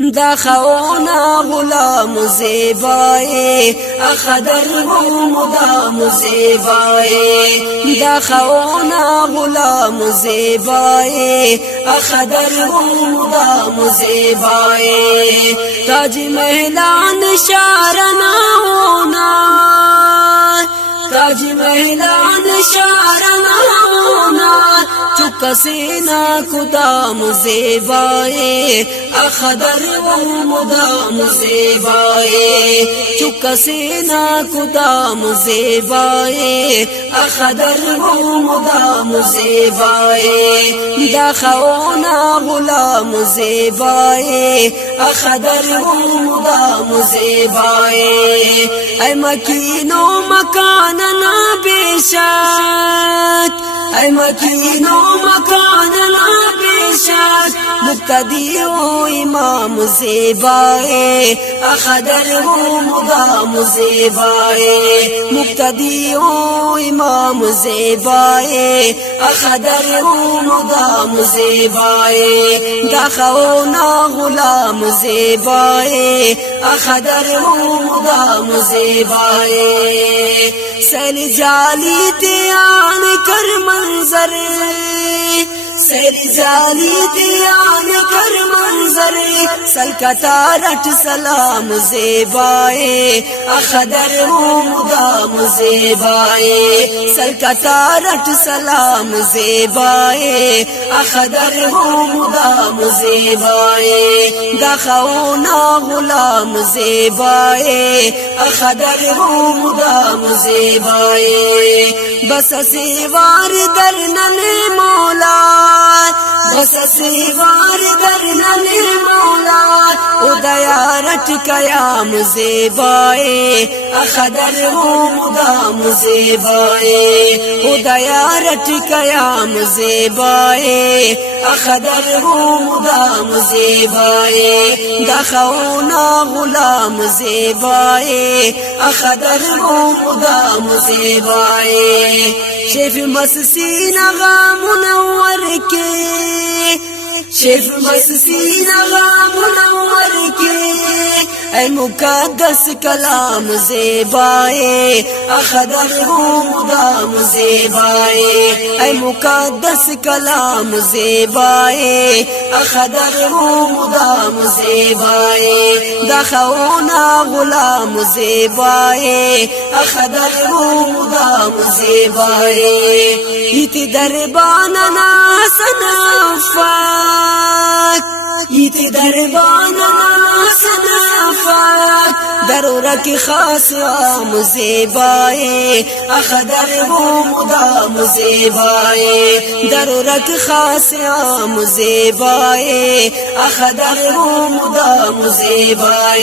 دخونا غلام زیبای اخدر مدام زیبای دخونا غلام زیبای اخدر مدام زیبای تاج مهلان شارنا ہونا تاج مهلان شارنا ہونا چک سینا کدام زیبای اخدر مدام زیبای چک سینا کدام زیبای اخدر مدام زیبای دخونا غلام زیبای اخدر مدام زیبای ای مکینو مکاننا بیشک ای مکینو مکاننا بیشک مقتدی و امام زیبای اخدر مدام زیبای مقتدی و امام زیبای اخدر مدام زیبای دخونا غلام زیبای اخدر مدام زیبای سیل جالی تیان کر منظر سیل جالی تیان کر منظر سلکتا رٹ سلام زیبائے اخدر مدام زیبائے سلکتا رٹ سلام زیبائے اخدر مدام زیبائے دخونا غلام زیبائے اخدر مدام زیبائے بس سیوار درنن مولا بس سیوار درنن مولا ادیا رٹ قیام زیبائے اخدر مدام زیبائے ادیا رٹ قیام زیبائے اخدر مدام زیبائے دخونا غلام زیبائے اخدر مدام زیبائے شیف مسسین غام منور کے شیف مسسین غام منور کے اے مقدس کلام زیبائے اخدر مدام زیبائے اے مقدس کلام زیبائے اخدر مدام زیبائے دخونا غلام زیبائے اخدر مدام زیبائے ایت درباننا سنافات ایت درباننا سنافات درورہ کی خاص عام زیبائے اخدر مدام زیبائے درورہ کی خاص عام زیبائے اخدر مدام زیبائے